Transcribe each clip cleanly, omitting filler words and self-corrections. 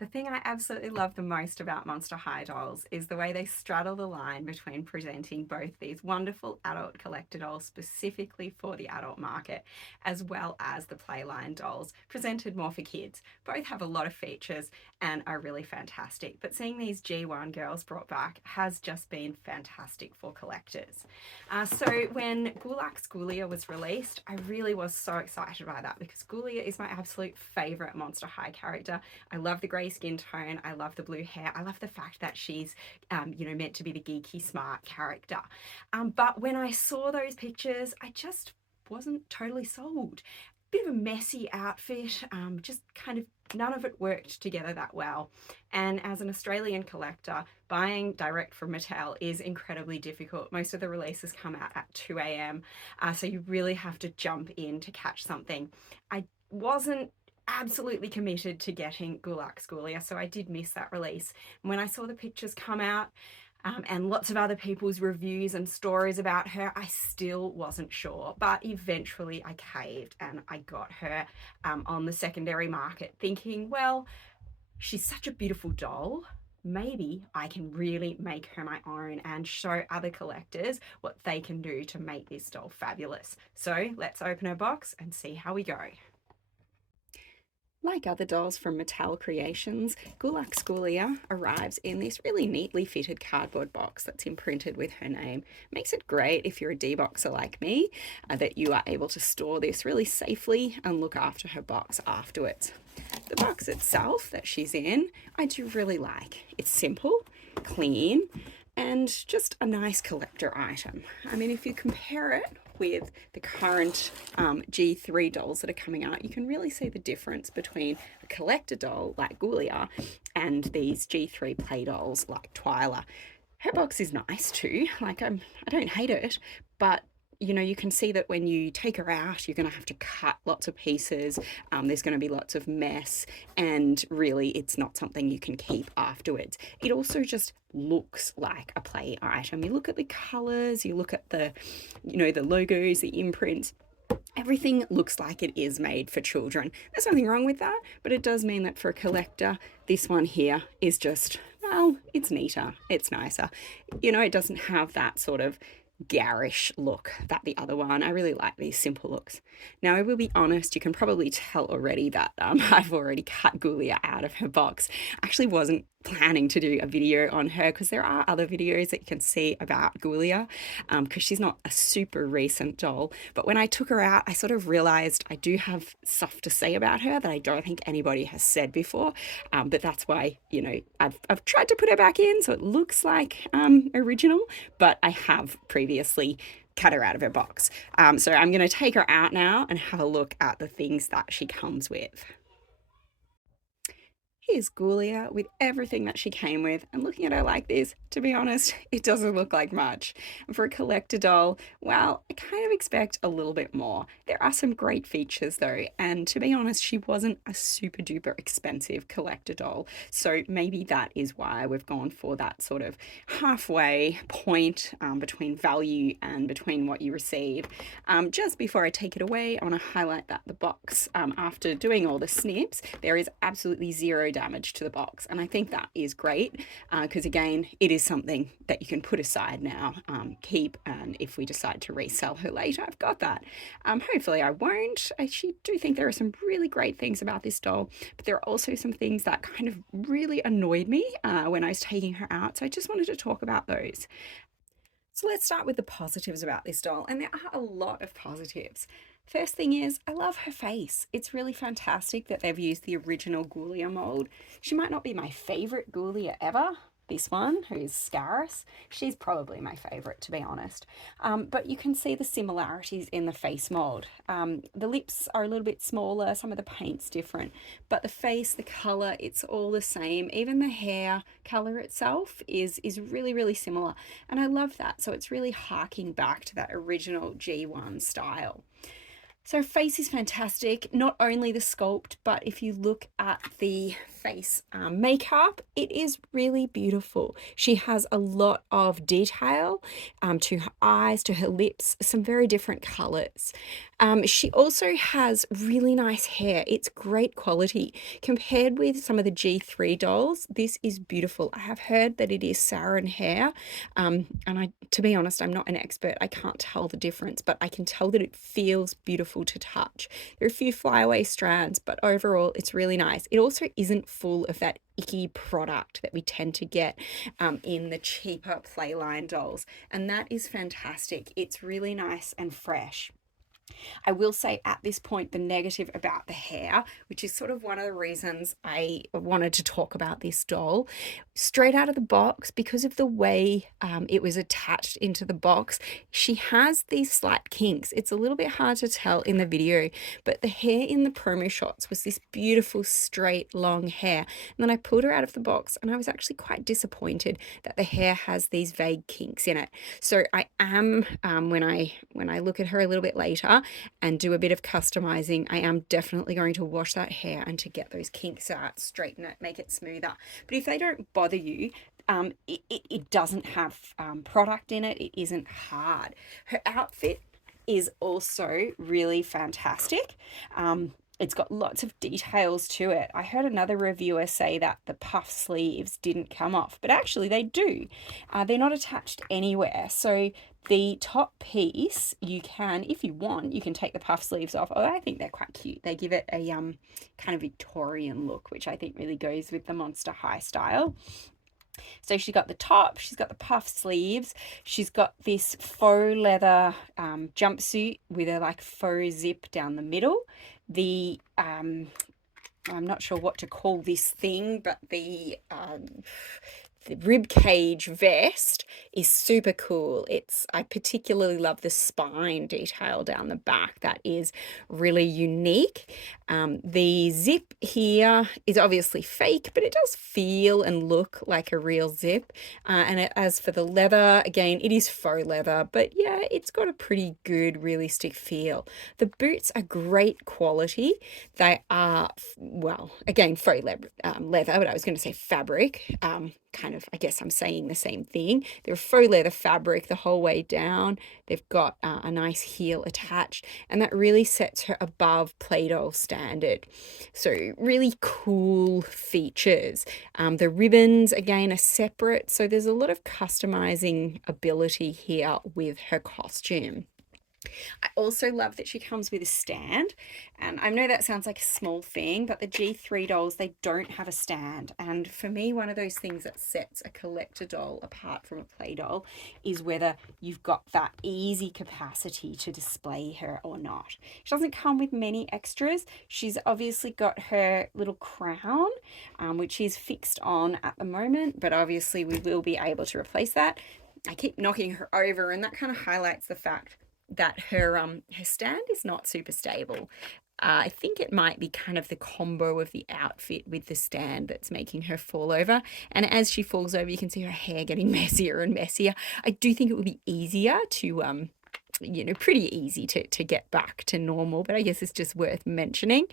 The thing I absolutely love the most about Monster High dolls is the way they straddle the line between presenting both these wonderful adult collector dolls specifically for the adult market, as well as the Playline dolls presented more for kids. Both have a lot of features and are really fantastic, but seeing these G1 girls brought back has just been fantastic for collectors. So when Ghouluxe Ghoulia was released, I really was so excited by that because Ghoulia is my absolute favourite Monster High character. I love the grey skin tone. I love the blue hair. I love the fact that she's, meant to be the geeky smart character. But when I saw those pictures, I just wasn't totally sold. Bit of a messy outfit, just kind of none of it worked together that well. And as an Australian collector, buying direct from Mattel is incredibly difficult. Most of the releases come out at 2 a.m., so you really have to jump in to catch something. I wasn't absolutely committed to getting Ghouluxe Ghoulia, so I did miss that release. And when I saw the pictures come out, and lots of other people's reviews and stories about her, I still wasn't sure. But eventually I caved and I got her on the secondary market, thinking, well, she's such a beautiful doll. Maybe I can really make her my own and show other collectors what they can do to make this doll fabulous. So let's open her box and see how we go. Like other dolls from Mattel Creations, Ghouluxe Ghoulia arrives in this really neatly fitted cardboard box that's imprinted with her name. Makes it great if you're a D-boxer like me, that you are able to store this really safely and look after her box afterwards. The box itself that she's in, I do really like. It's simple, clean, and just a nice collector item. I mean, if you compare it with the current G3 dolls that are coming out, you can really see the difference between a collector doll like Ghoulia and these G3 play dolls like Twyla. Her box is nice too, like I don't hate it, but you can see that when you take her out, you're going to have to cut lots of pieces. There's going to be lots of mess, and really, it's not something you can keep afterwards. It also just looks like a play item. You look at the colors, you look at the logos, the imprints. Everything looks like it is made for children. There's nothing wrong with that, but it does mean that for a collector, this one here is just, well, it's neater, it's nicer. It doesn't have that sort of garish look that the other one. I really like these simple looks. Now, I will be honest, you can probably tell already that I've already cut Ghoulia out of her box. I actually wasn't planning to do a video on her because there are other videos that you can see about Ghoulia because she's not a super recent doll. But when I took her out, I sort of realized I do have stuff to say about her that I don't think anybody has said before. But that's why, I've tried to put her back in so it looks like original, but I have previously cut her out of her box. So I'm going to take her out now and have a look at the things that she comes with. Here's Ghoulia with everything that she came with, and looking at her like this, to be honest, it doesn't look like much. And for a collector doll, well, I kind of expect a little bit more. There are some great features though, and to be honest, she wasn't a super duper expensive collector doll, so maybe that is why we've gone for that sort of halfway point between value and between what you receive. Just before I take it away, I want to highlight that the box, after doing all the snips, there is absolutely zero damage to the box, and I think that is great because again, it is something that you can put aside now, keep, and if we decide to resell her later, I've got that. Hopefully I won't. I actually do think there are some really great things about this doll, but there are also some things that kind of really annoyed me when I was taking her out, so I just wanted to talk about those. So let's start with the positives about this doll, and there are a lot of positives. First thing is, I love her face. It's really fantastic that they've used the original Ghoulia mold. She might not be my favourite Ghoulia ever, this one, who's Scaris. She's probably my favourite, to be honest. But you can see the similarities in the face mold. The lips are a little bit smaller, some of the paint's different, but the face, the colour, it's all the same. Even the hair colour itself is really, really similar. And I love that. So it's really harking back to that original G1 style. So face is fantastic, not only the sculpt, but if you look at the face makeup, it is really beautiful. She has a lot of detail to her eyes, to her lips, some very different colors. She also has really nice hair. It's great quality. Compared with some of the G3 dolls, this is beautiful. I have heard that it is sarin hair, and to be honest, I'm not an expert. I can't tell the difference, but I can tell that it feels beautiful to touch. There are a few flyaway strands, but overall, it's really nice. It also isn't full of that icky product that we tend to get in the cheaper Playline dolls, and that is fantastic. It's really nice and fresh. I will say at this point the negative about the hair, which is sort of one of the reasons I wanted to talk about this doll. Straight out of the box, because of the way it was attached into the box, she has these slight kinks. It's a little bit hard to tell in the video, but the hair in the promo shots was this beautiful straight long hair. And then I pulled her out of the box and I was actually quite disappointed that the hair has these vague kinks in it. So I am, when I look at her a little bit later and do a bit of customizing, I am definitely going to wash that hair and to get those kinks out, straighten it, make it smoother. But if they don't bother you, it doesn't have product in it. It isn't hard. Her outfit is also really fantastic. It's got lots of details to it. I heard another reviewer say that the puff sleeves didn't come off, but actually they do. They're not attached anywhere. So the top piece, you can, if you want, you can take the puff sleeves off. Oh, I think they're quite cute. They give it a kind of Victorian look, which I think really goes with the Monster High style. So she's got the top, she's got the puff sleeves, she's got this faux leather jumpsuit with a like faux zip down the middle. The I'm not sure what to call this thing, but the rib cage vest is super cool. I particularly love the spine detail down the back. That is really unique. The zip here is obviously fake, but it does feel and look like a real zip. As for the leather, again, it is faux leather, but yeah, it's got a pretty good realistic feel. The boots are great quality. They are, well, again, faux leather, but I was going to say fabric. Kind of, I guess I'm saying the same thing. They're faux leather fabric the whole way down. They've got a nice heel attached, and that really sets her above Play-Doh standard. So really cool features. The ribbons, again, are separate, so there's a lot of customizing ability here with her costume. I also love that she comes with a stand, and I know that sounds like a small thing, but the G3 dolls, they don't have a stand. And for me, one of those things that sets a collector doll apart from a play doll is whether you've got that easy capacity to display her or not. She doesn't come with many extras. She's obviously got her little crown, which is fixed on at the moment, but obviously we will be able to replace that. I keep knocking her over, and that kind of highlights the fact that her stand is not super stable. I think it might be kind of the combo of the outfit with the stand that's making her fall over. And as she falls over, you can see her hair getting messier and messier. I do think it would be easier to, pretty easy to get back to normal, but I guess it's just worth mentioning.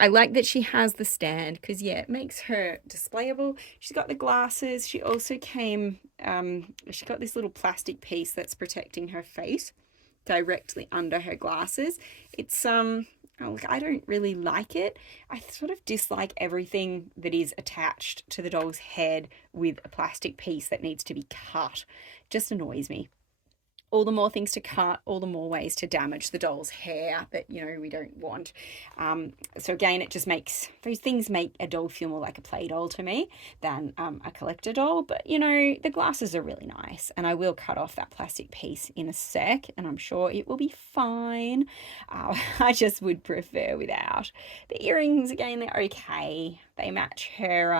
I like that she has the stand because, yeah, it makes her displayable. She's got the glasses. She also she got this little plastic piece that's protecting her face directly under her glasses. It's, I don't really like it. I sort of dislike everything that is attached to the doll's head with a plastic piece that needs to be cut. It just annoys me. All the more things to cut, all the more ways to damage the doll's hair that, we don't want. So again, it just makes, those things make a doll feel more like a play doll to me than a collector doll. But, the glasses are really nice. And I will cut off that plastic piece in a sec, and I'm sure it will be fine. I just would prefer without. The earrings, again, they're okay. They match her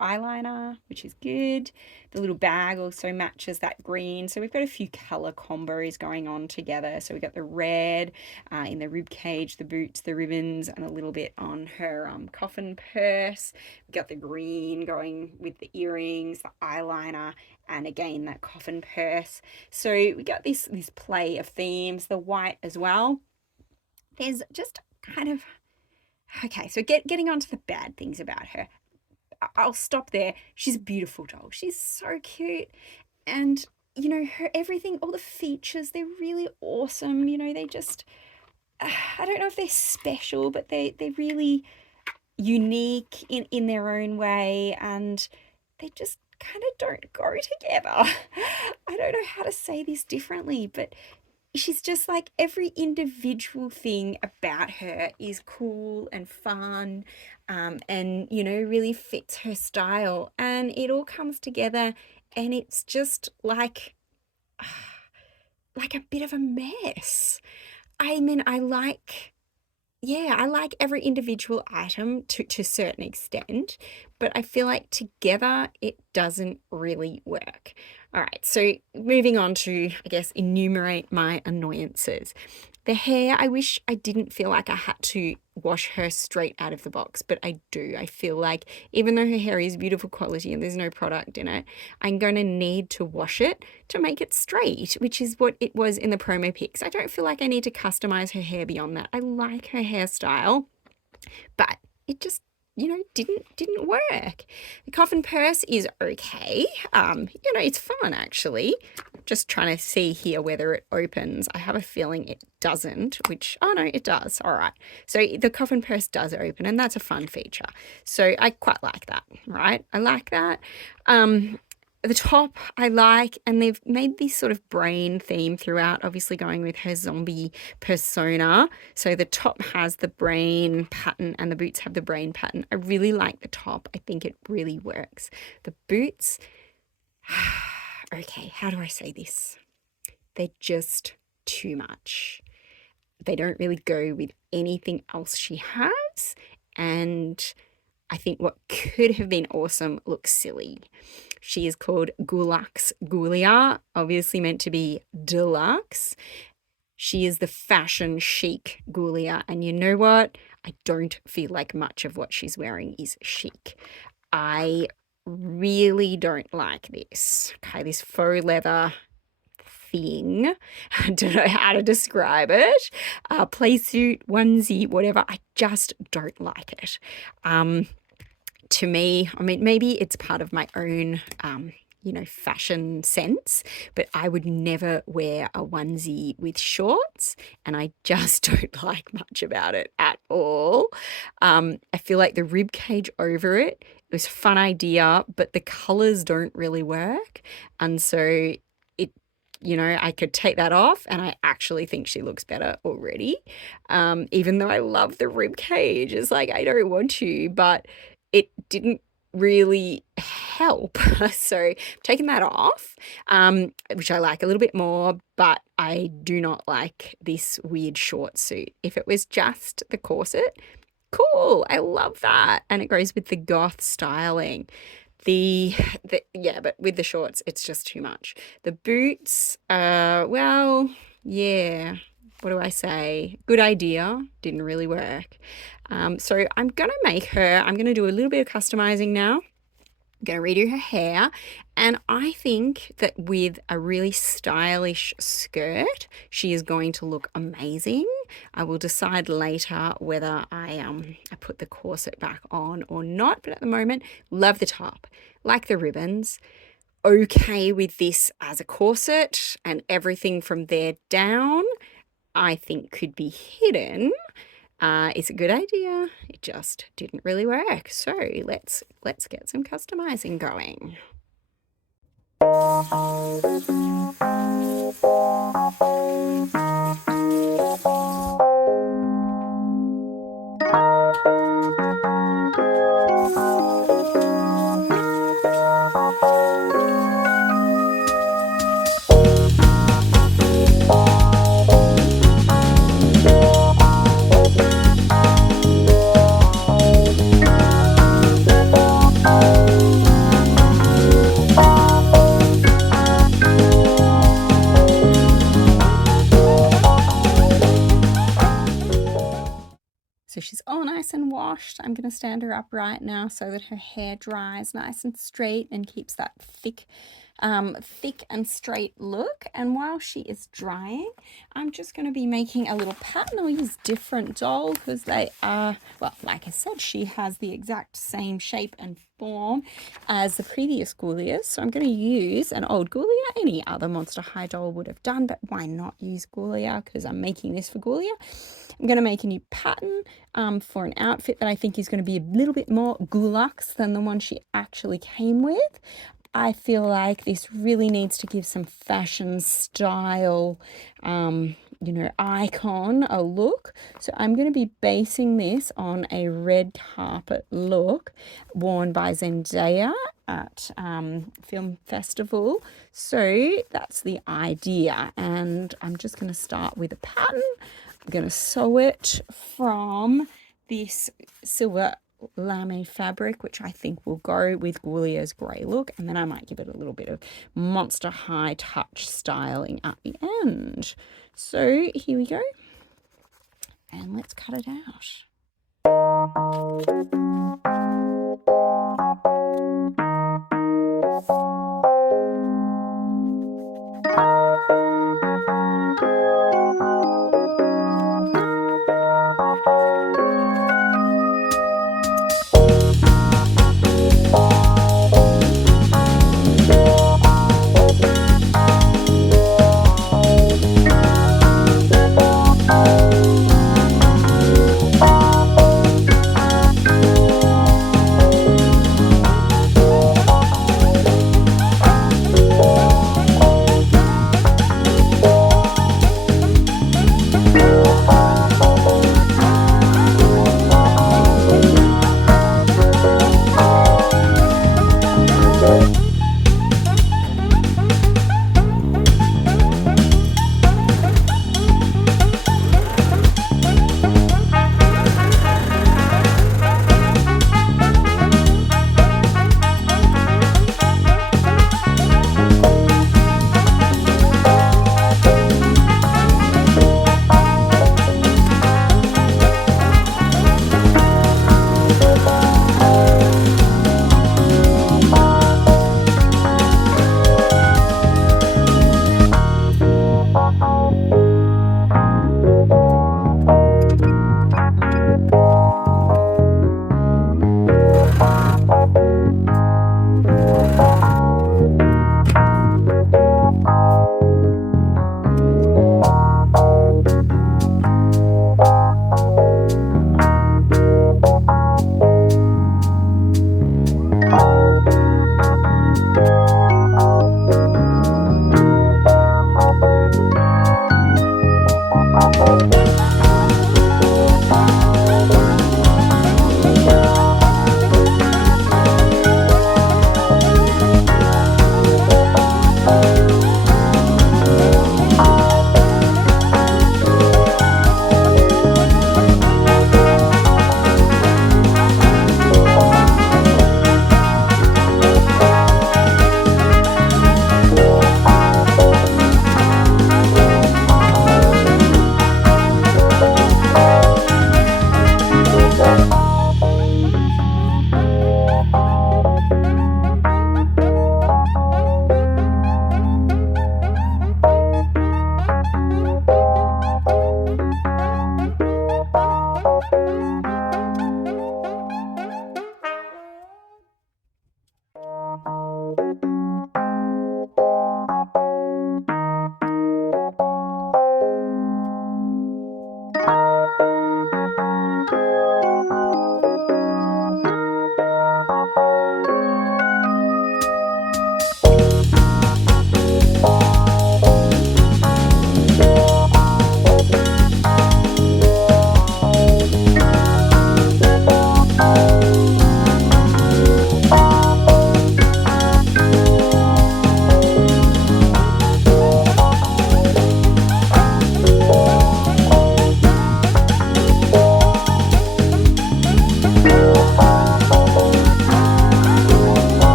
eyeliner, which is good. The little bag also matches that green. So we've got a few color combos going on together. So we've got the red in the rib cage, the boots, the ribbons, and a little bit on her coffin purse. We've got the green going with the earrings, the eyeliner, and again, that coffin purse. So we got this play of themes, the white as well. There's just kind of Okay, so getting on to the bad things about her. I'll stop there. She's a beautiful doll. She's so cute. And, her everything, all the features, they're really awesome. They just, I don't know if they're special, but they're really unique in their own way. And they just kind of don't go together. I don't know how to say this differently, but she's just like every individual thing about her is cool and fun, and really fits her style, and it all comes together, and it's just like a bit of a mess. I mean, I like every individual item to a certain extent, but I feel like together it doesn't really work. All right, so moving on to, I guess, enumerate my annoyances. The hair, I wish I didn't feel like I had to wash her straight out of the box, but I do. I feel like even though her hair is beautiful quality and there's no product in it, I'm going to need to wash it to make it straight, which is what it was in the promo pics. I don't feel like I need to customize her hair beyond that. I like her hairstyle, but it just didn't work. The coffin purse is okay. It's fun actually. Just trying to see here whether it opens. I have a feeling it doesn't, which, oh no, it does. All right. So the coffin purse does open, and that's a fun feature. So I quite like that, right? I like that. The top I like, and they've made this sort of brain theme throughout, obviously going with her zombie persona. So the top has the brain pattern and the boots have the brain pattern. I really like the top. I think it really works. The boots, okay, how do I say this? They're just too much. They don't really go with anything else she has. And I think what could have been awesome looks silly. She is called Ghouluxe Ghoulia, obviously meant to be deluxe. She is the fashion chic Ghoulia, and you know what? I don't feel like much of what she's wearing is chic. I really don't like this. Okay, this faux leather thing. I don't know how to describe it. Play suit, onesie, whatever. I just don't like it. To me, I mean, maybe it's part of my own, fashion sense, but I would never wear a onesie with shorts, and I just don't like much about it at all. I feel like the rib cage over it was a fun idea, but the colors don't really work, and so it. I could take that off, and I actually think she looks better already. Even though I love the rib cage, it's like I don't want to, but it didn't really help. So taking that off, which I like a little bit more, but I do not like this weird short suit. If it was just the corset, cool. I love that. And it goes with the goth styling. Yeah, but with the shorts, it's just too much. The boots, well, yeah. What do I say? Good idea. Didn't really work. So I'm going to do a little bit of customizing now. I'm going to redo her hair. And I think that with a really stylish skirt, she is going to look amazing. I will decide later whether I put the corset back on or not. But at the moment, love the top. Like the ribbons. Okay with this as a corset, and everything from there down I think could be hidden. It's a good idea. It just didn't really work. So let's get some customizing going. So she's all nice and washed. I'm going to stand her up right now so that her hair dries nice and straight and keeps that thick thick and straight look. And while she is drying, I'm just going to be making a little pattern. I'll use different doll because they are, well, like I said, she has the exact same shape and form as the previous Ghoulias. So I'm going to use an old Ghoulia. Any other Monster High doll would have done, but why not use Ghoulia because I'm making this for Ghoulia. I'm going to make a new pattern for an outfit that I think is going to be a little bit more Ghouluxe than the one she actually came with. I feel like this really needs to give some fashion style, icon a look. So I'm going to be basing this on a red carpet look worn by Zendaya at film festival. So that's the idea. And I'm just going to start with a pattern. I'm going to sew it from this silver lame fabric, which I think will go with Ghoulia's grey look, and then I might give it a little bit of Monster High touch styling at the end. So here we go, and let's cut it out.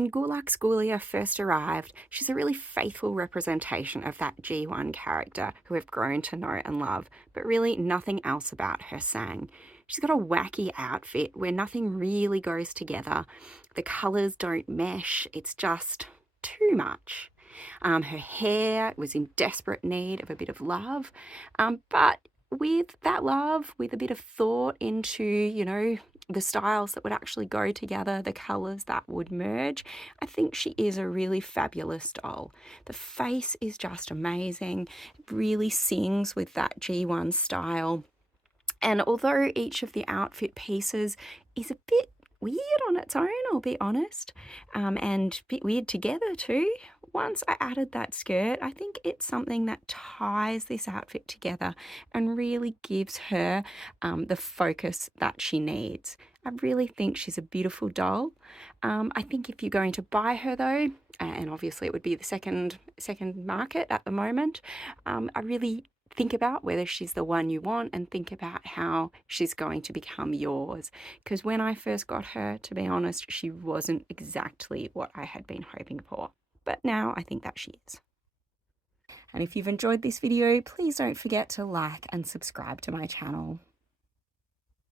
When Ghouluxe Ghoulia first arrived, she's a really faithful representation of that G1 character who we've grown to know and love, but really nothing else about her sang. She's got a wacky outfit where nothing really goes together. The colours don't mesh, it's just too much. Her hair was in desperate need of a bit of love, but with that love, with a bit of thought into, the styles that would actually go together, the colours that would merge, I think she is a really fabulous doll. The face is just amazing, it really sings with that G1 style. And although each of the outfit pieces is a bit weird on its own, I'll be honest, and a bit weird together too, once I added that skirt, I think it's something that ties this outfit together and really gives her the focus that she needs. I really think she's a beautiful doll. I think if you're going to buy her though, and obviously it would be the second market at the moment, I really think about whether she's the one you want and think about how she's going to become yours. Because when I first got her, to be honest, she wasn't exactly what I had been hoping for. But now I think that she is. And if you've enjoyed this video, please don't forget to like and subscribe to my channel.